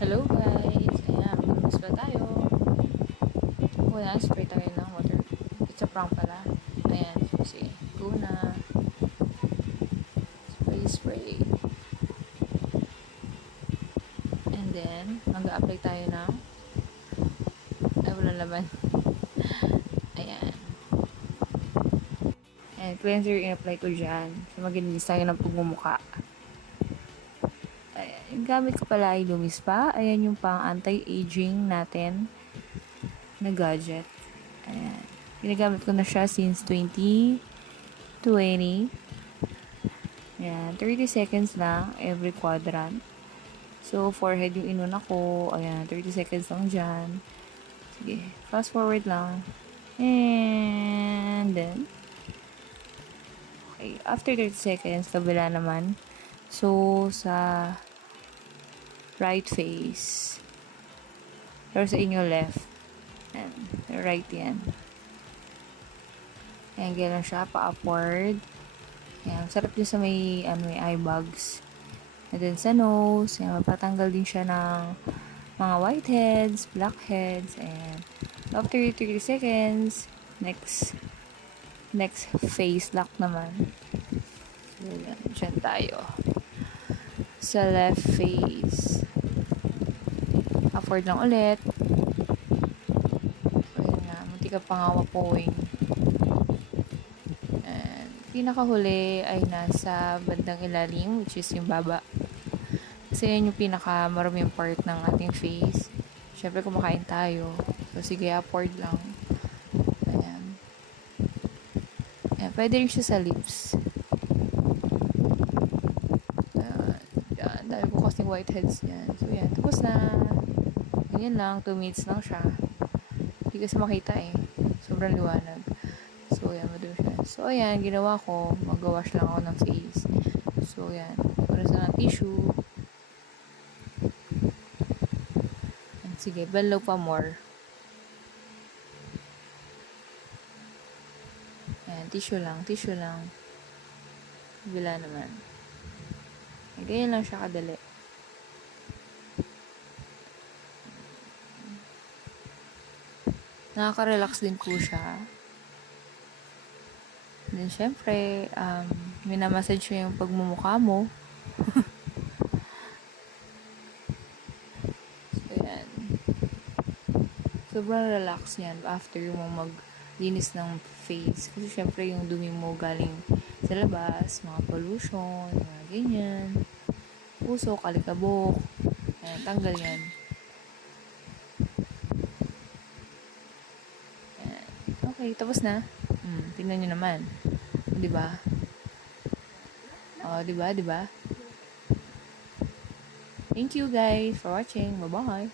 Hello guys! Ayan, maglabas ba tayo? Una, spray tayo ng water. It's a prank pala. Ayan, so sige. Go na. Spray. And then, mag-a-apply tayo ng ay, walang laman. Ayan. And cleanser in-apply ko dyan. So, mag-inis tayo ng pagmumuka. Ayan. Yung gamit ko pala ay Lumispa. Ayan yung pang anti-aging natin na gadget. Ayan. Ginagamit ko na siya since 2020. Ayan. 30 seconds lang every quadrant. So, forehead yung inuna ko. Ayan. 30 seconds lang dyan. Sige. Fast forward lang. And then, okay. After 30 seconds, kabila naman. So, sa right face. Or sa inyo left. And right yan. Ayan, ganyan siya, pa-upward. Ayan, sarap din sa may eye bags. And then sa nose, ayan, mapatanggal din siya ng mga whiteheads, blackheads, and after 30 seconds, next face lock naman. So, yan, dyan tayo. Sa left face. Upward lang ulit. Ayan nga, munti ka pa nga mapuwing. And pinakahuli ay nasa bandang ilalim, which is yung baba. Kasi yan yung pinaka maraming part ng ating face. Siyempre kumakain tayo. So sige, upward lang. Ayan. Ayan, pwede rin siya sa lips. Ayan. Yan. Dami ko kasing whiteheads yan. So yan, tapos na. Ganyan lang, 2 minutes lang siya. Hindi kasi makita eh. Sobrang liwanag. So yan, madumi siya. So ayan, ginawa ko. Mag-wash lang ako ng face. So yan, para sa tissue. Sige, below pa more. Ayan, tissue lang. Bila naman. Ayan, ganyan lang siya kadali. Nakaka-relax din po siya. Then, syempre, minamassage siya yung pagmumukha mo. So, yan. Sobrang relax yan after mo maglinis ng face. Kasi syempre yung dumi mo galing sa labas, mga pollution, mga ganyan. Puso, kalikabok. Ayan, tanggal yan. Ayan. Okay, tapos na. Tingnan nyo naman. Diba? Diba? Thank you guys for watching. Bye-bye.